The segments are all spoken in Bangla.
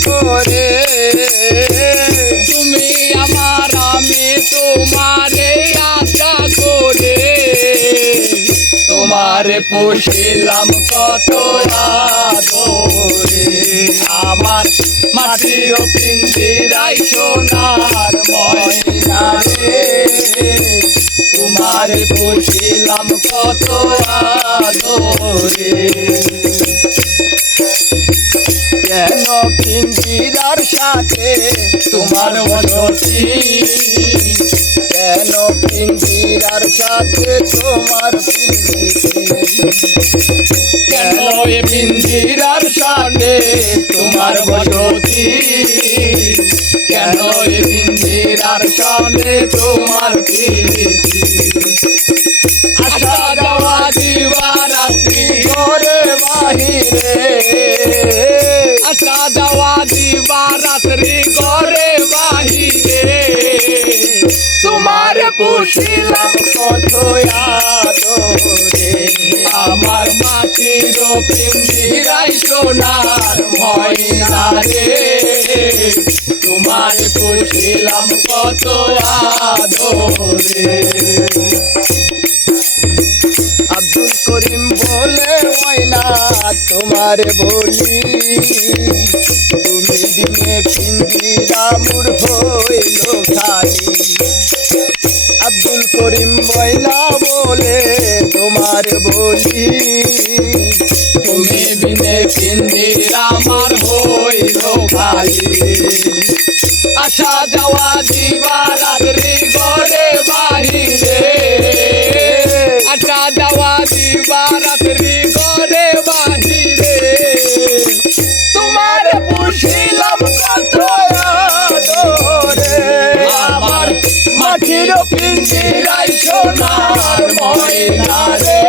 করে তুমি আমার আমি তোমারে আশা করে তোমারে পুষিলাম কত আদরে আমার মাটির পিঞ্জিরাই সোনার ময়না রে তোমারে পুষিলাম কত আদরে কেন পিঞ্জিরার সাথে তোমার বসতি কেন পিঞ্জিরার সাথে তোমার প্রীতি কেন এ পিঞ্জিরার সাথে তোমার বসতি কেন এ পিঞ্জিরার সাথে তোমার প্রীতি আসা যাওয়া দিবা রাত্রি করে বাহিরে আসা যাওয়া দিবা রাত্রি করে বাহিরে তোমার পুষিলাম কত আদরে আমার মাটির পিঞ্জিরাই সোনার ময়না রে তোমার পুষিলাম কত আদরে আব্দুল করিম বলে ময়না তোমারে বলি তুমি দিনে পিঞ্জিরা মুর হইল খালি আব্দুল করিম ময়না বলে তোমার বলি তুমি বিনে পিঞ্জিরা আমার হইল খালি আসা যাওয়া দিবা রাত্রি করে বাহিরে আসা যাওয়া দিবা রাত্রি করে বাহিরে তোমার পুষিলাম কত আদরে আমার মাটির পিঞ্জিরাই সোনার ময়না রে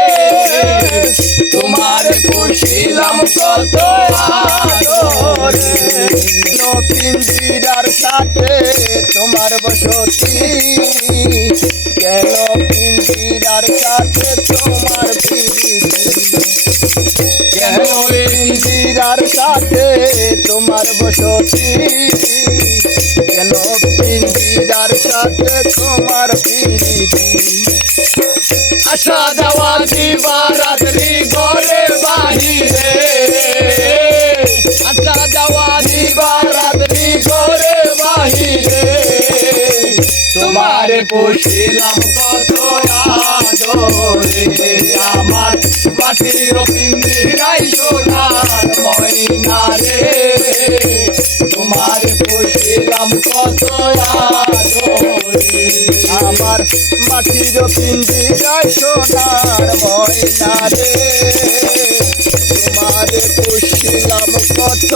তোমার পুষিলাম কত আদরে পিঞ্জিরার সাথে তোমার বসতি কেন পিঞ্জিরার সাথে তোমার প্রীতি কেন পিঞ্জিরার সাথে তোমার বসতি কেন পিঞ্জিরার সাথে তোমার প্রীতি আসা যাওয়া দিবা রাত্রি ঘরে বাহিরে আসা যাওয়া দিবা রাত্রি ঘরে বাহিরে তোমার পুষিলাম কত আদরে আমার মাটির পিঞ্জিরাই সোনার ময়না রে তোমার পুষিলাম কত আদরে আমার মাটির পিঞ্জিরায় সোনার ময়না রে তোমার পুষিলাম কত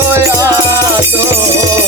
আদরে।